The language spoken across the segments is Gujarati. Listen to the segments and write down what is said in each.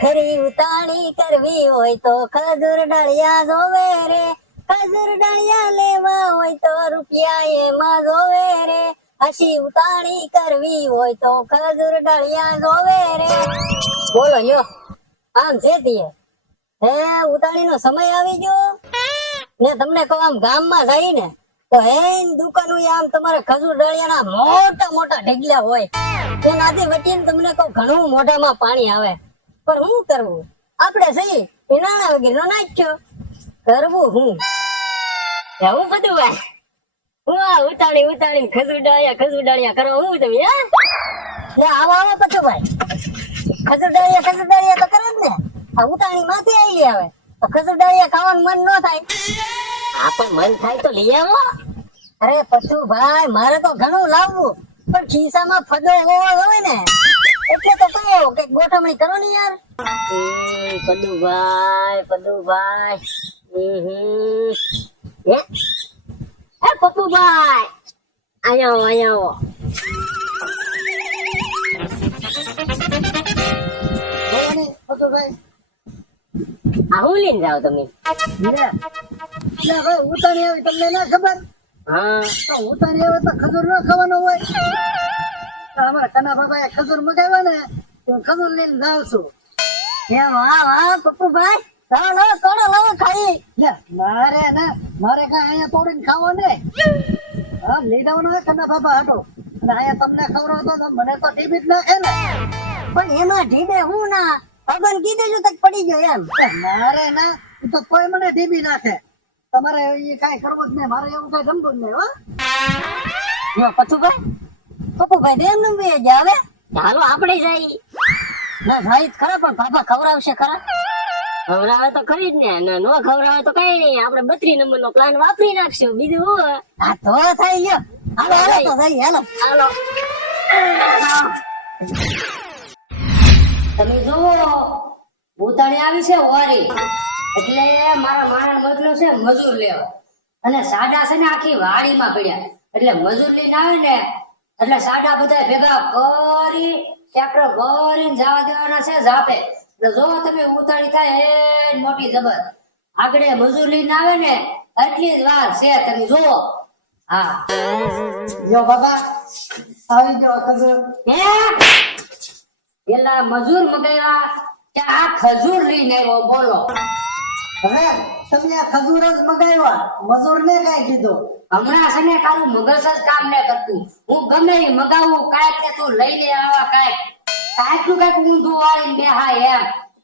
ખરી ઉતાણી કરવી હોય તો ખજૂર ડાળિયા જોવે રે. ખજૂર ડાળિયા લેવા હોય તો રૂપિયા એમાં જોવે રે. હસી ઉતાણી કરવી હોય તો ખજૂર ડાળિયા જોવે રે. બોલો લ્યો, આમ છે તીએ હે ઉતાણીનો સમય આવી ગયો? ને તમને કહું, આમ ગામમાં જાય ને તો હેન દુકાન હોય આમ તમારા ખજૂર ડાળિયાના મોટા મોટા ઢગલા હોય. એનાથી વટીને તમને કહું, ઘણું મોઢામાં પાણી આવે. પણ હું કરવું? આપણે સહી નાણા વગેરે નાખ્યો કરવું હું? એવું બધું આ ઉતાળી ઉતાળીને ખજૂર ડાળિયા ખજૂર ડાળિયા કરો હું તમે હા? આવો આવો પટુ ભાઈ ખજૂર ડાળિયા ખજૂર ડાળિયા તો કરે જ ને. આ ઉતાણી માથે આવી આવે. તો ખાવાનું મન ન થાય. આ પણ મન થાય તો લઈ આવો. અરે પછુ ભાઈ મારે તો ઘણું લાવવું. પણ ખિસ્સામાં ફદો એવો હોય ને એટલે તો કહો કે ગોઠવણી કરો ને યાર. પદુભાઈ પદુભાઈ હે? એ પપ્પુભાઈ આયો આયા આવો આ હું લઈને જાઓ તમે? ઉતાણી આવી તમને ના ખબર? હા. તો ઉતાણી આવે તો ખજૂર ના ખાવાનો હોય. અમારા કના બાબા ખજૂર મગાવ્યા ને હું ખજૂર લઈને જાઉં છું. એમ હા હા પપ્પુભાઈ. લાવો લાવો તોડો લાવો ખાઈ. મારે ના મારે કઈ અહીંયા તોડીને ખાવો ને. હા લઈ જવાનો કના બાબા અને અહીંયા તમને ખબર તો મને તો ટીબી જ નાખે ને. પણ એમાં ઢીબે હું ના? ભગવાન કીધું છું તક પડી ગયો એમ. મારે ના તો કોઈ મને ભીબી નાખે. તમારે એ કાંઈ કરવું જ નહીં મારે એવું કઈ જમવું જ નહીં હો. જો પછુભાઈ પપ્પુભાઈ દેવનું બે જ આવે. ચાલો આપણે જઈ ના જાય ખરા પણ પાપા ખવડાવશે ખરા. ખવડાવે તો ખરી જ ને ન ખવડાવે તો કઈ નહીં. આપણે બત્રી નંબર નો પ્લાન વાપરી નાખશું. બીજું હું હા તો થાય ગયો. હાલો હાલો તો થઈ હાલો. હાલો. તમે જુઓ ઉતાણી આવી છે ઓરી. એટલે મારા માણસ મજનો છે મજૂર લેવા. અને સાડા છે ને આખી વાડીમાં પડ્યા. એટલે મજૂર લઈને આવે ને એટલે સાડા બધા ભેગા કરી ટ્રેક્ટર ભરીને જવા દેવાના છે ઝાપે એટલે જો તમે ઉતાણી થાય એ મોટી જબર. આગળ મજૂર લઈને આવે ને એટલી જ વાર છે તમે જુઓ. હા. જો બાબા આવી જાઓ તમે. હે? પેલા મજૂર મગાવ્યા કે આ ખજૂર લઈને આવ્યો બોલો. હવે તમે આ ખજૂર જ મગાવ્યા મજૂર ને કઈ કીધું? હમણાં છે ને તારું મગજ જ કામ ન કરતું. હું ગમે એ મગાવું કાંઈક ને તું લઈ લે આવા કાંઈક. કાંઈકનું કાંઈક ઊંધું વાળીને હા એમ.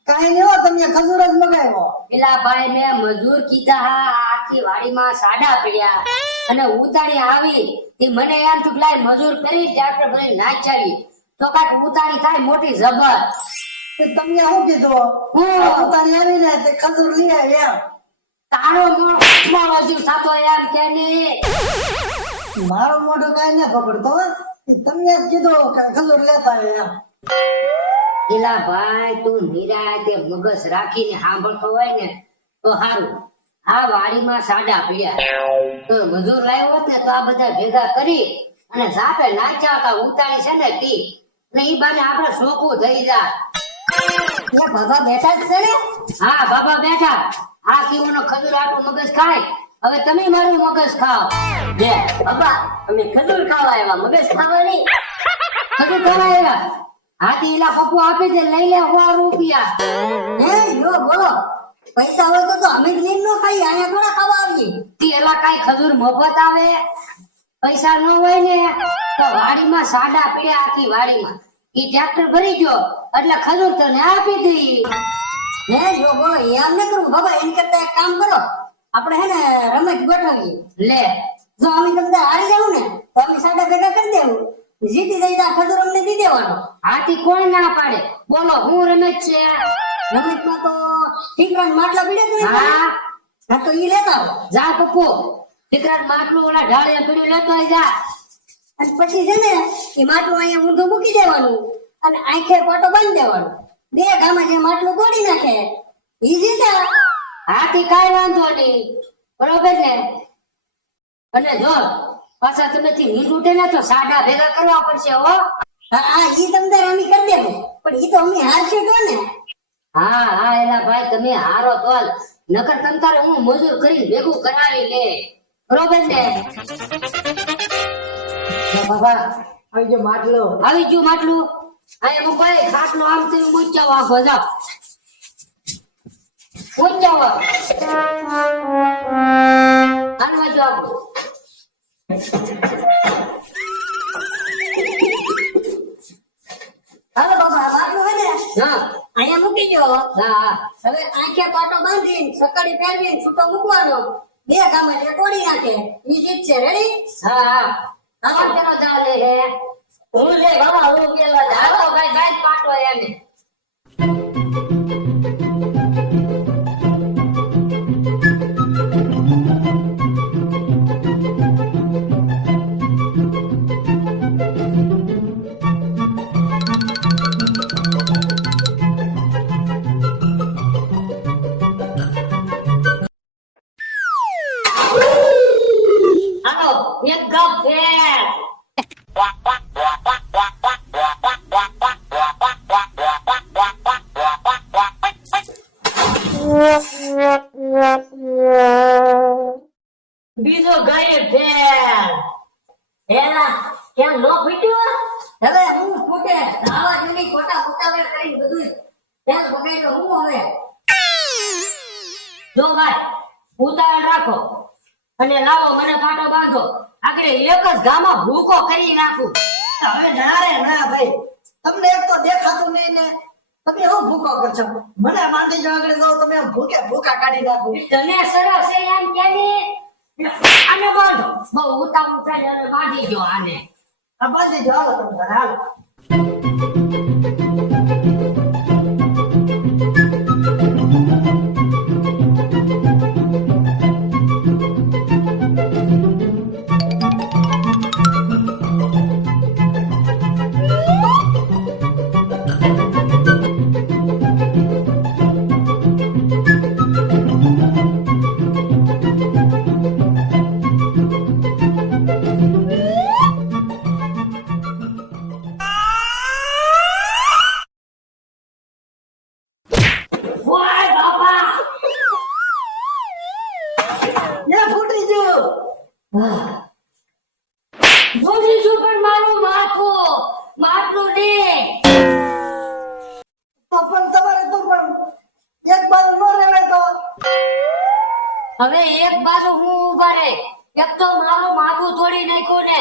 કઈ નહીં હો તમે ખજૂર જ મગાવ્યો. પેલા ભાઈ ને મજૂર કીધા હા આખી વાડીમાં સાડા પડ્યા. અને ઉતાણી આવી. તે મને એમ થયું કે લાય મજૂર કરી ટ્રેક્ટર ભરી નાચાવી તો કાંઈક ઉતાણી થાય મોટી જબર તમને શું કીધું? હું. ઉતારી આવીને તે ખજૂર લઈ આવી એમ. તારો મોટો હજુ થતો એમ કે નહીં. મારું મોઢું કઈ ના પકડતો તમને જ કીધું કે ખજૂર લેતા આવ્યા એમ. પેલા ભાઈ તું નિરાતે મગજ રાખીને સાંભળતો હોય ને તો સારું આ વાડીમાં સાડા પડ્યા તો મજૂર લાવ્યો ને તો આ બધા ભેગા કરી અને સાપે નાચ્યા હતા ઉતારી છે ને તી ને ઈ આપણે સોખું થઈ જાય. બાબા બેઠા છે ને? હા, બાબા બેઠા. આ કીઓનો ખજૂર આટલું મગજ ખાય? હવે તમે મારું મગજ ખાઓ. લે બાબા, અમે ખજૂર ખાવા આવ્યા. મગજ ખાવા નહીં ખજૂર ખાવા આવ્યા? હાથી એલા પપ્પુ આપે છે, લઈ લે સો રૂપિયા. હે લો બોલો. પૈસા હોય તો તો અમે જ લઈને નો ખાઈ આયા થોડા ખાવા આવીએ? તે એલા કાઈ ખજૂર મફત આવે? પૈસા ન હોય ને તો વાડીમાં સાડા પડ્યા આખી વાડીમાં. ઈ ટ્રેક્ટર ભરી ગયો એટલે ખજૂર તને આપી દઈ. હે જો બોલો એમ ન કરું. બાબા એમ કરતા એક કામ કરો. આપણે હે ને રમત ગોઠવીએ. લે. જો અમે તમને હારી જાવ ને તો અમે સાડા ભેગા કરી દેવું. જીતી જઈ તા ખજૂર અમને દી દેવાનો. હાથી કોણ ના પાડે. બોલો હું રમત છે? રમતમાં તો ઠીકરા માટલા પીડે તો હા. તો ઈ લેતા જા પપ્પુ. ઠીકરા માટલું ઓલા ઢાળિયા પીડ્યું લેતો જા. અને પછી છે ને એ માટલું અહીંયા ઊંધું મૂકી દેવાનું અને આંખે પાટો બંધ દેવાનો. બે ગામાં જે માટલું તોડી નાખે ઈ જીતા હાથી કાંઈ વાંધો નહીં. બરોબર ને? અને જો પાછા તમે થી નીંદ ઉઠે ને તો સાડા ભેગા કરવા પડશે હો. હા ઈ તમને રામી કરી દેવું પણ ઈ તો અમે હારશે તો ને. હા હા એલા ભાઈ તમે હારો તો. નકર તમ તારે હું મજૂર કરીને ભેગું કરાવી લે. બરોબર ને બાબા આવી જો માટલો. આવી ગયું માટલું? અહીંયા મૂકો ખાટલો આમ તમે મૂચ્યાવો આખો જાઓ. મૂચ્યાવો હાલવા જો આપો. હાલો બાબા આ બાટલું ને? હા. અહીંયા મૂકી દો હા હવે આંખે પાટો બાંધીને સકડી પહેરવીને છૂટો મૂકવાનો. બે કામે તોડી નાખે ઈ જીત છે. રેડી હા હા. આમાં પેલો ચાલે હે. હું લે, બાબા, હું પેલો હાલો, ભાઈ ભાઈ, પાટો એને એક ફેર બીજો કેમ નો ફૂટ્યો હવે હું ફૂટે આવા કોટા ખોટા ઉતાવળ કરીને બધું પકડ્યો હું જો ભાઈ ઉતાવળ રાખો અને લાવો મને ફાટો બાંધો. આગળ એક જ ગામાં ભૂકો કરી નાખું. હવે ના રે ના ભાઈ તમને એક તો દેખાતું નહીં ને. તમે હું ભૂકો કરશો? મને માંડી જો આગળ જાઓ તમે ભૂકે ભૂકા કાઢી નાખો. તને સરસ એ એમ કે આને બાંધો. બહુ થાય અને બાંધી જો આને. આ બાંધી જો તમે તારે, હાલો. એ ફૂટી જો. ફૂટી જો પણ મારું માથું. માટલું ને તો પણ તમારે તો પણ એક બાજુ નો રહેવાય તો. હવે એક બાજુ હું ઊભા રે એક તો મારું માથું તોડી નાખ્યું ને.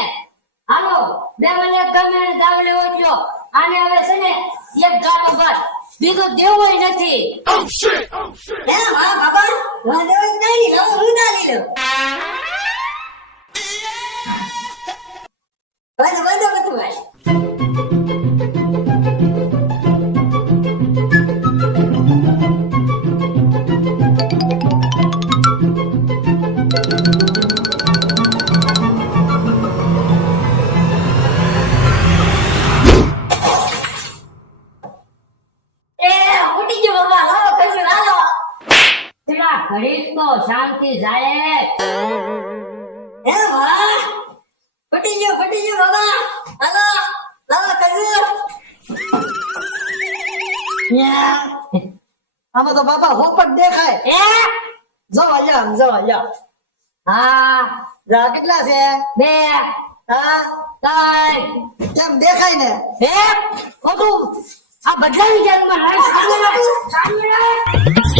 હાલો બે મને ગમે દાવ લેવો આને હવે છે ને એક ગાટો બસ બીજો દેવોય નથી. હે હા બાબા વાંધો જ નહીં હવે હું ડાલી લઉં. શાંતિ જાય. હે? વાહ ફૂટી ગયો ફટી ગયો બાબા. હાલો લાવો કશું આમાં તો બાબા હોપટ દેખાય. એ જો અહીંયા જો અહીંયા હા. જા કેટલા છે? બે. હા? ત્રણ. કેમ દેખાય ને? હે? ખોટું આ બદલાવી જાય તમારે લાઈટ સામે.